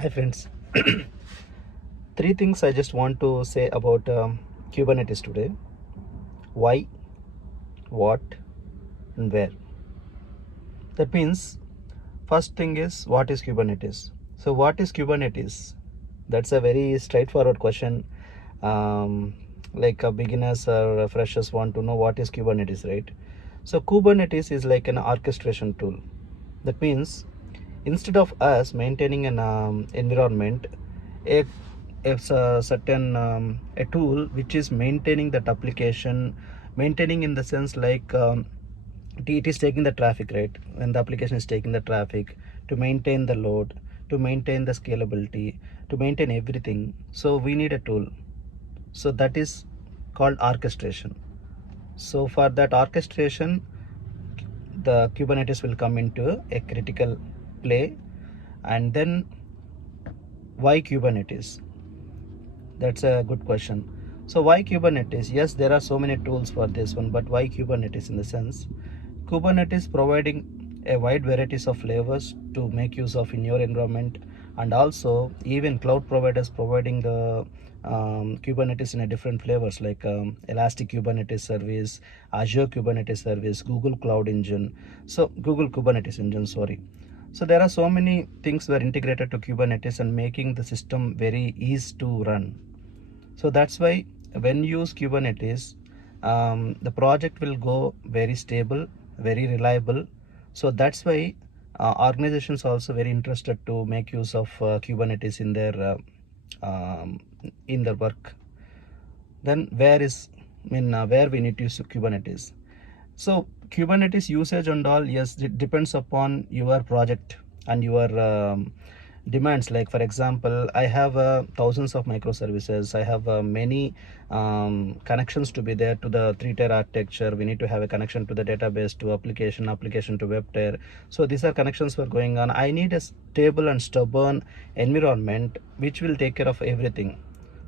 Hi friends. Three things I just want to say about Kubernetes today. Why, what, and where. That means first thing is, what is Kubernetes? So what is Kubernetes? That's a very straightforward question. Like beginners or freshers want to know what is Kubernetes, right? So Kubernetes is like an orchestration tool. That means instead of us maintaining an environment, a, a certain a tool which is maintaining that application, maintaining in the sense like it is taking the traffic, right? When the application is taking the traffic, to maintain the load, to maintain the scalability, to maintain everything, so we need a tool. So that is called orchestration. So for that orchestration, the Kubernetes will come into a critical play. And then why Kubernetes? That's a good question. So why Kubernetes? Yes, there are so many tools for this one, but why Kubernetes? In the sense, Kubernetes providing a wide varieties of flavors to make use of in your environment, and also even cloud providers providing the Kubernetes in a different flavors like Elastic Kubernetes service, Azure Kubernetes service, Google Cloud Engine, so Google Kubernetes Engine, sorry. So there are so many things were integrated to Kubernetes and making the system very easy to run. So that's why when you use Kubernetes, the project will go very stable, very reliable. So that's why organizations also very interested to make use of Kubernetes in their work. Then where we need to use Kubernetes? So Kubernetes usage and all, yes, it depends upon your project and your demands. Like for example, I have thousands of microservices. I have many connections to be there to the 3-tier architecture. We need to have a connection to the database, to application to web tier. So these are connections were going on. I need a stable and stubborn environment which will take care of everything.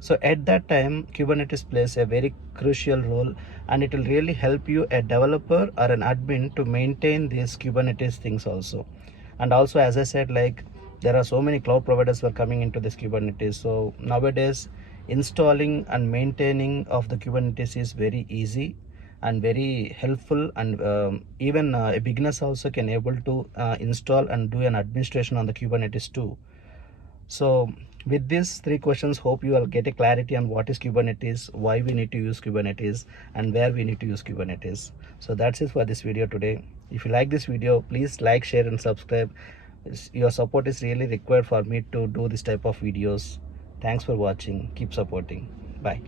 So at that time, Kubernetes plays a very crucial role, and it will really help you, a developer or an admin, to maintain these Kubernetes things also. And also, as I said, like there are so many cloud providers were coming into this Kubernetes. So nowadays, installing and maintaining of the Kubernetes is very easy and very helpful, and even a beginners also can able to install and do an administration on the Kubernetes too. So with these three questions, hope you will get a clarity on what is Kubernetes, why we need to use Kubernetes, and where we need to use Kubernetes. So that's it for this video today. If you like this video, please like, share, and subscribe. Your support is really required for me to do this type of videos. Thanks for watching. Keep supporting. Bye.